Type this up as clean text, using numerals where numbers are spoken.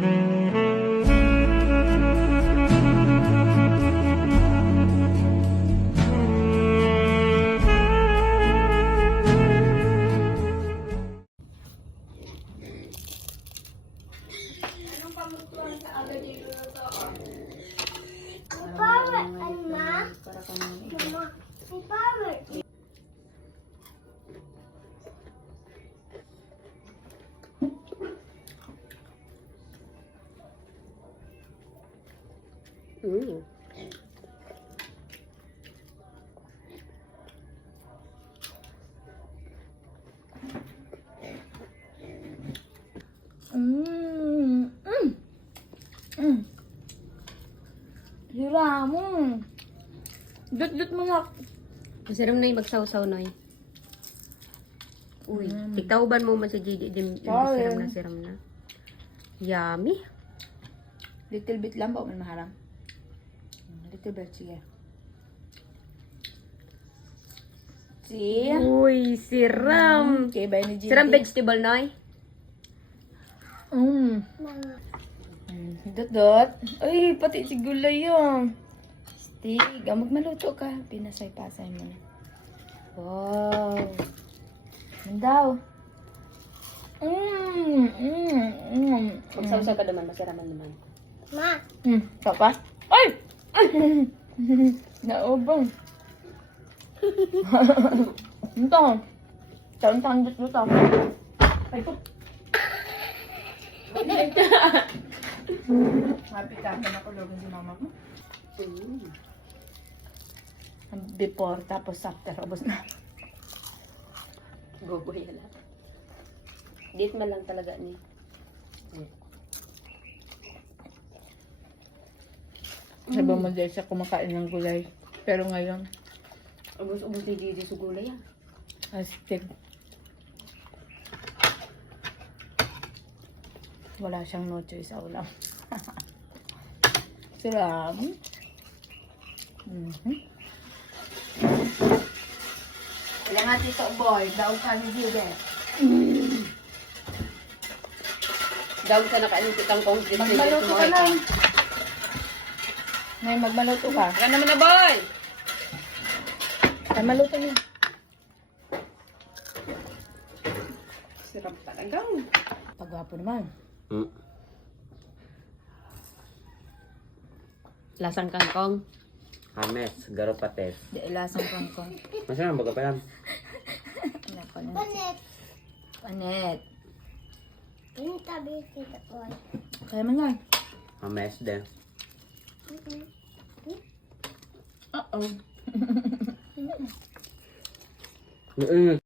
Mm. Hira mo. Dut-dut mo na. Masarap na yung magsaw-saw, Noy. Uy, tikauban mo man sa JD. Siram na. Yummy. Little bit lang ba? Maharang. Little bit, sige. See? Uy, siram. Okay, bye ni JD. Siram vegetable, Noy. Dot-dot. Ay, pati si gulay yun. Stig, magmaluto ka. Pinasay-pasay mo na. Wow. Yan daw. Magsaw-saw ka naman, masaraman naman. Papa? Ay! Naubang. Ito. Taon-taon dito. Ay, ito. Happy ka na kulogin si mama mo. Before, tapos after, ubos na. Gogoy na. Date man lang talaga ni. Sabi mo dahil siya kumakain ng gulay. Pero ngayon, Ubus-ubus ni JD sa gulay yan. astig. Wala siyang no choice sa ulam. Sarap. Kailan nga tito boy, daog ka ni Jude. Dawag ka na kainin kitang kong Magmaluto ka lang. May magmaluto ka. Ka naman na, boy! Ay, maluto niya. Sarap talaga. Pagwapo naman. Lasang kangkong. Hames, garopates. Di lasang kangkong. Masarap baga pa yan. Panet. Panet. Ini tabi kita boy. Kaya man yan. Hames din. Uh-oh.